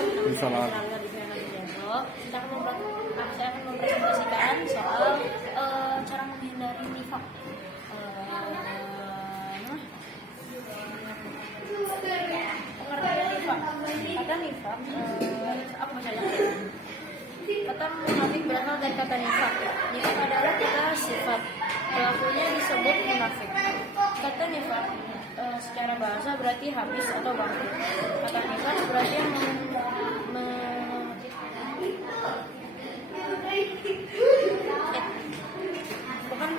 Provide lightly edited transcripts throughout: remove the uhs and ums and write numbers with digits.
Waalaikumsalam. Saya akan mempresentasikan soal cara menghindari nifaq. Pengertian nifaq. Kata nifaq, apa bacanya? Kata munafik berasal dari kata nifaq. Nifaq adalah kata sifat. Pelakunya disebut munafik. Kata nifaq secara bahasa berarti habis atau bangkrut. Kata nifaq berarti yang bukan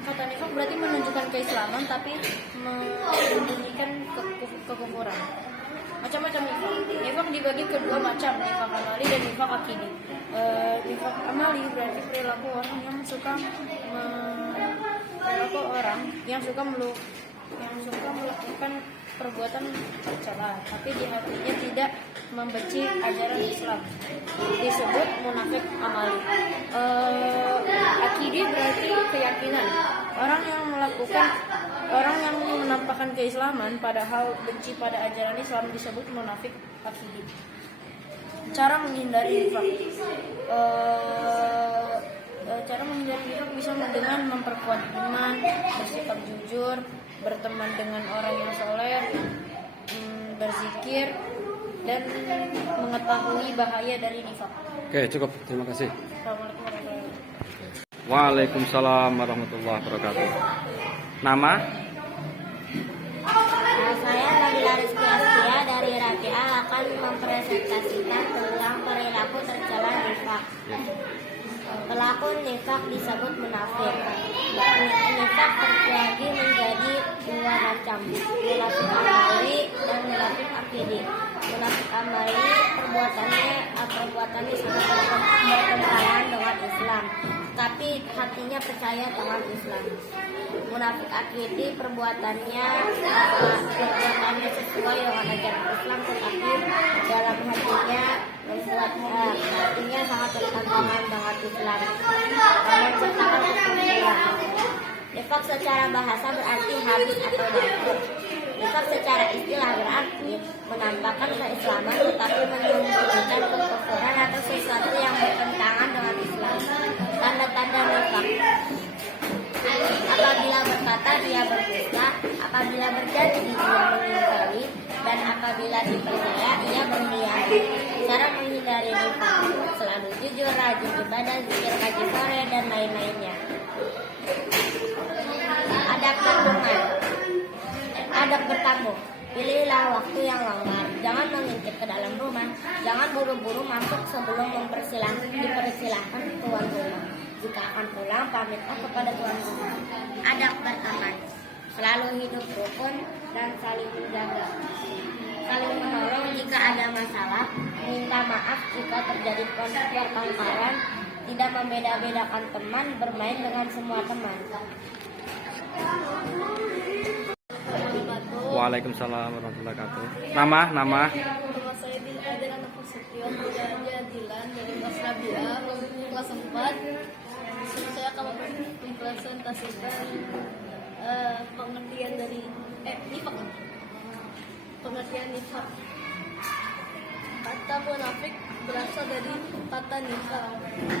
kata nifaq berarti menunjukkan keislaman tapi menyembunyikan kekufuran. Macam-macam nifaq. Nifaq dibagi kedua macam, nifaq amali dan nifaq akidi. Nifaq amali berarti perilaku orang yang suka melakukan perbuatan tercela, tapi di hatinya tidak membenci ajaran Islam. Disebut munafik amali. Akidi berarti keyakinan. Orang yang menampakkan keislaman padahal benci pada ajaran Islam disebut munafik akidi. Cara menghindari nifaq. Cara menghindari nifaq bisa dengan memperkuat iman, bersikap jujur, berteman dengan orang yang soleh, berzikir, dan mengetahui bahaya dari nifaq. Oke, cukup. Terima kasih. Assalamualaikum warahmatullahi wabarakatuh. Waalaikumsalam warahmatullahi wabarakatuh. Nama? Saya Nabila Rizky Astia dari Rabi'ah akan mempresentasikan tentang perilaku tercela nifaq. Pelaku nifaq disebut munafik. Nifaq terbagi menjadi dua macam, munafik amali dan munafik akidi. Munafik amali perbuatannya sangat bertentangan dengan Islam, tapi hatinya percaya dengan Islam. Munafik akidi perbuatannya sesuai dengan ajaran Islam, tetapi dalam hatinya membuat hatinya sangat bertentangan dengan Islam. Menciptakan kekufuran. Nifaq secara bahasa berarti habis atau bangkrut. Nifaq secara istilah berarti menampakkan keislaman tetapi menyembunyikan kekufuran atau sesuatu yang bertentangan dengan Islam. Tanda-tanda nifaq: apabila berkata dia berdusta, apabila berjanji dia mengingkari, dan apabila dipercaya ia berkhianat. Cara menghindari nifaq: selalu jujur, rajin ibadah, zikir pagi sore, dan lain-lainnya. Adab bertamu. Pilihlah waktu yang longgar. Jangan mengintip ke dalam rumah. Jangan buru-buru masuk sebelum dipersilahkan tuan rumah. Jika akan pulang, pamitlah kepada tuan rumah. Adab berteman. Selalu hidup rukun dan saling menjaga. Saling menolong jika ada masalah. Minta maaf jika terjadi konflik pertengkaran. Tidak membeda-bedakan teman. Bermain dengan semua teman. Waalaikumsalam warahmatullahi wabarakatuh. Nama? Nama saya Adela Nasution Jadilan dari kelas Rabi'ah kelas 4. Saya akan mempresentasikan pengertian dari nifaq. Pengertian nifaq. Kata munafik berasal dari kata nifaq.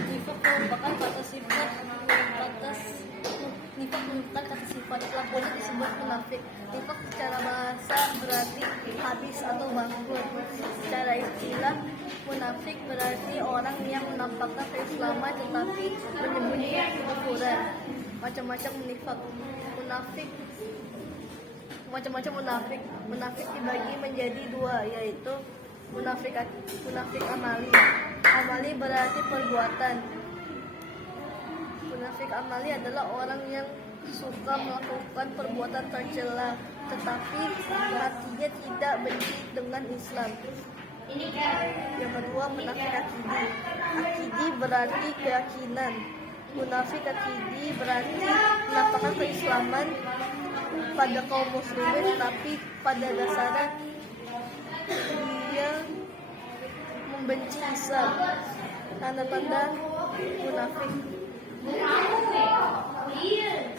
Nifaq merupakan kata sifat. Nifaq merupakan kata sifat. Pelakunya disebut munafik. Nifaq secara bahasa berarti habis atau bangkrut. Secara istilah, munafik berarti orang yang menampakkan keislaman tetapi menyembunyikan kekufuran. Macam-macam nifaq. Munafik dibagi menjadi dua, yaitu munafik amali. Amali berarti perbuatan. Munafik amali adalah orang yang suka melakukan perbuatan tercela, tetapi hatinya tidak benci dengan Islam. Yang kedua, munafik akidi. Akidi berarti keyakinan. Munafik akidi berarti menampakkan keislaman pada kaum muslimin, tapi pada dasarnya dia membenci Islam. Tanda-tanda munafik: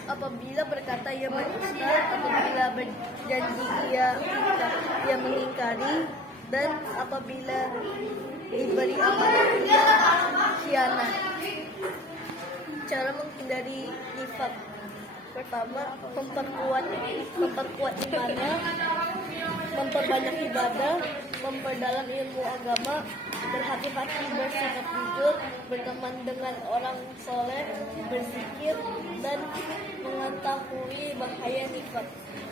apabila berkata ia berdusta, apabila berjanji ia mengingkari, dan apabila diberi amanah ia khianat. Cara menghindari nifaq: pertama, memperkuat imannya, memperbanyak ibadah, memperdalam ilmu agama, berhati-hati bersikap jujur, berteman dengan orang soleh, berzikir, dan mengetahui bahaya nifaq.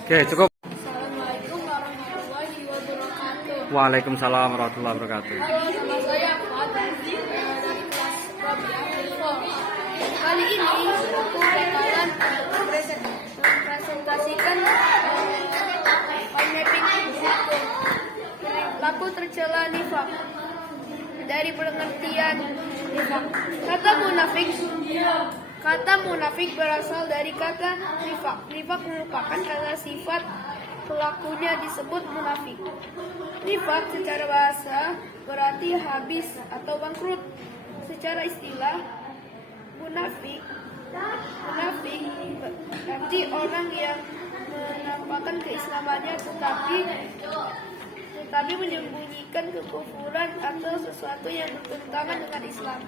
Oke, cukup. Assalamualaikum warahmatullahi wabarakatuh. Waalaikumsalam warahmatullahi wabarakatuh. Halo, nama saya Fadli dari kelas Rabi'ah Info. Kali ini aku bakalan mempresentasikan mapping buku laku tercela nifaq. Dari pengertian nifaq, kata munafik berasal dari kata nifaq. Nifaq merupakan kata sifat pelakunya disebut munafik. Nifaq secara bahasa berarti habis atau bangkrut. Secara istilah, munafik berarti orang yang menampakkan keislamannya tetapi menyembunyikan kekufuran atau sesuatu yang bertentangan dengan Islam.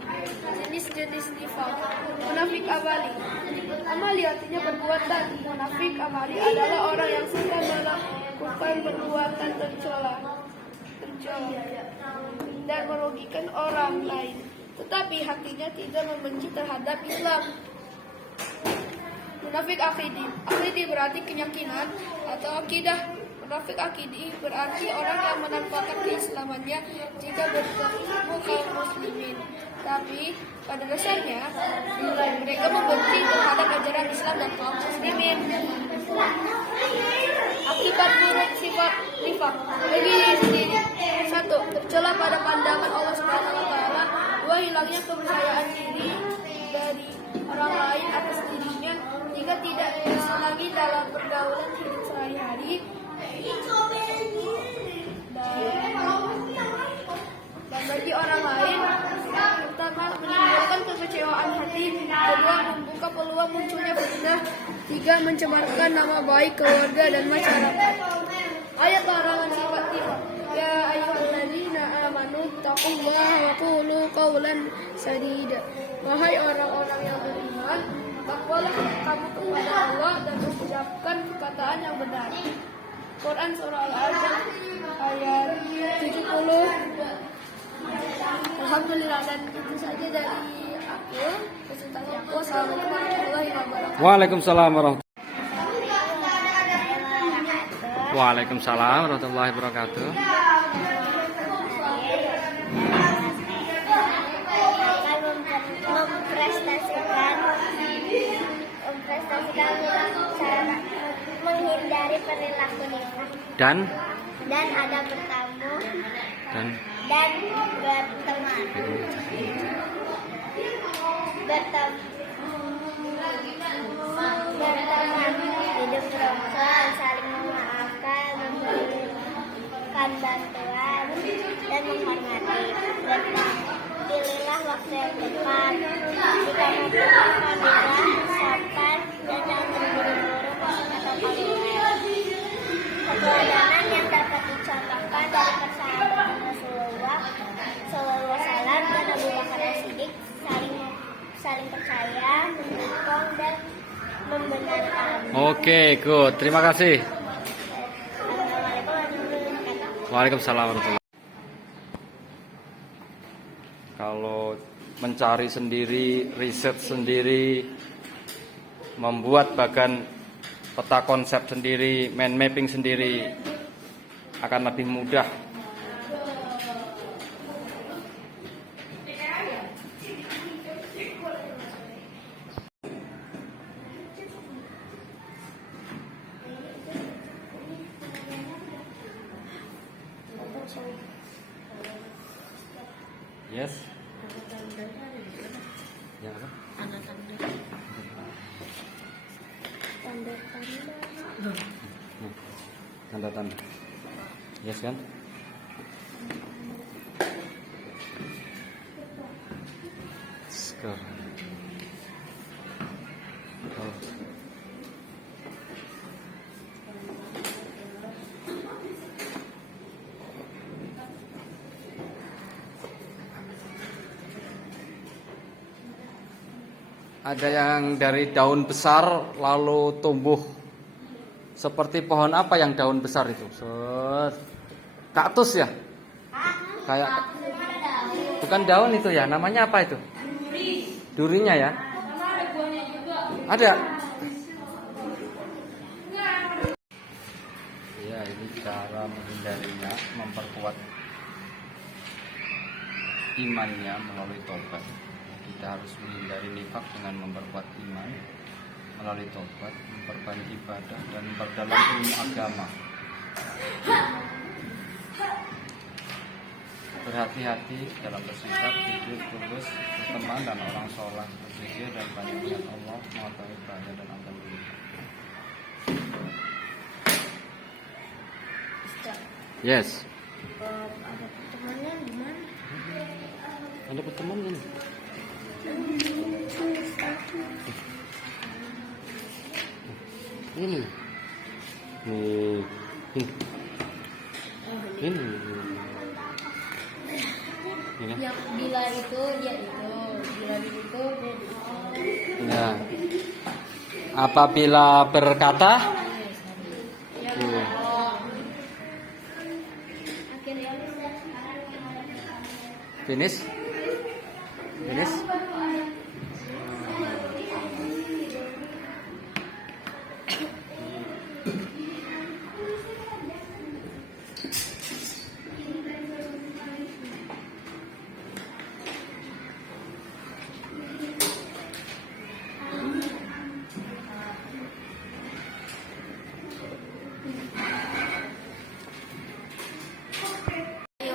Jenis-jenis nifaq. Munafik amali artinya perbuatan. Munafik amali adalah orang yang suka melakukan perbuatan tercela dan merugikan orang lain, tetapi hatinya tidak membenci terhadap Islam. Munafik akidi berarti keyakinan atau akidah. Munafik akidi berarti orang yang menampakkan keislamannya jika bertemu kaum muslimin, tapi pada dasarnya mereka membenci terhadap ajaran Islam dan kaum muslimin. Akibat buruk sifat nifaq bagi diri sendiri: 1. Tercela pada pandangan Allah Subhanahu wa taala. 2. Hilangnya kepercayaan diri dari orang lain atas dirinya jika tidak bisa lagi dalam pergaulan hidup sehari-hari, dan bagi orang lain. Pertama, menimbulkan kekecewaan hati. 2. Membuka peluang munculnya fitnah. 3. Mencemarkan nama baik keluarga dan masyarakat. Ayat larangan sifat nifaq. Ya ayyuhalladzina amanu taqullaha wa qulu qawlan sadida. Wahai orang-orang yang beriman, takwalah kamu kepada Allah dan ucapkan perkataan yang benar. Quran surah Al-Ahzab ayat 70. Alhamdulillah, dan itu saja dari aku. Presentasi aku. Assalamualaikum warahmatullahi wabarakatuh. Waalaikumsalam warahmatullahi wabarakatuh. mempresentasikan cara menghindari perilaku nifaq Dan ada bertamu dan dan berteman hidup rukun, saling memaafkan, memberikan bantuan dan menghormati. Pilihlah waktu yang tepat jika mempunyai fadilah, sopan, dan jangan terburu-buru atau panggilan. Keteladanan yang dapat dicontohkan dari persahabatan Rasulullah SAW dan Abu Bakar As-Siddiq, saling percaya, mendukung, dan membenarkan. Oke, good. Terima kasih. Assalamualaikum warahmatullahi wabarakatuh. Waalaikumsalam warahmatullahi. Kalau mencari sendiri, riset sendiri, membuat bahkan peta konsep sendiri, mind mapping sendiri akan lebih mudah. Yes. Ya, apa? Tanda-tanda. Yes kan? Skor. Oh. Ada yang dari daun besar lalu tumbuh seperti pohon apa yang daun besar itu? Kaktus ya? Kayak bukan daun itu ya, namanya apa itu? Durinya ya? Ada? Ya, ini cara menghindarinya, memperkuat imannya melalui tobat. Kita harus menghindari nifak dengan memperkuat iman melalui tobat, memperbanyak ibadah dan memperdalam ilmu agama. Berhati-hati dalam bersikap, jujur, tulus, berteman dan orang soleh, berzikir dan banyak ingat Allah, mengetahui bahaya dan akan diri. Yes. Ada pertemuan di mana? Ada pertemuan. Ini. Ini. Ini. Yang bila itu dia itu, bila itu dia itu. Ya. Apabila berkata, iya. Finish. Finish.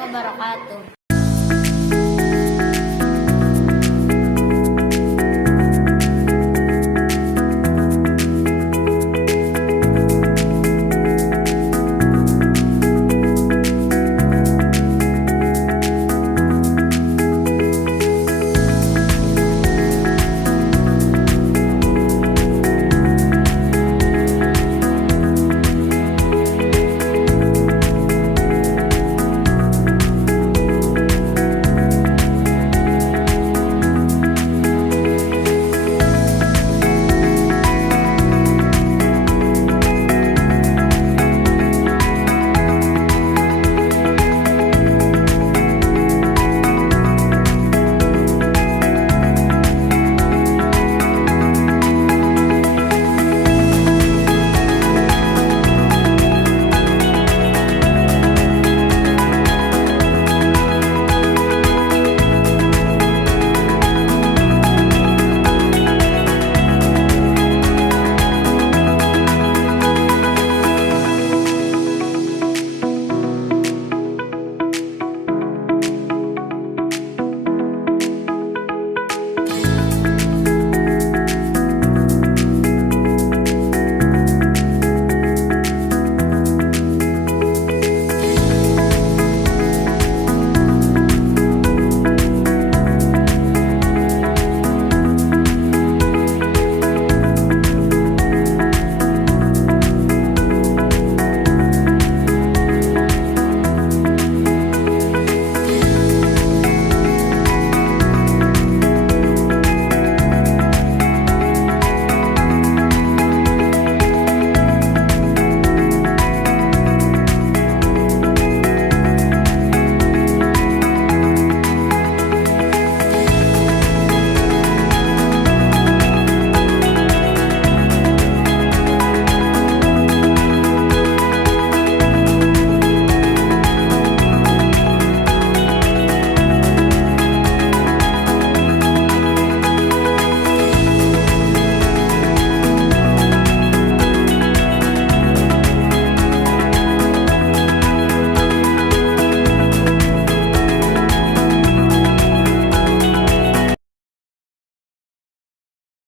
Wabarakatuh.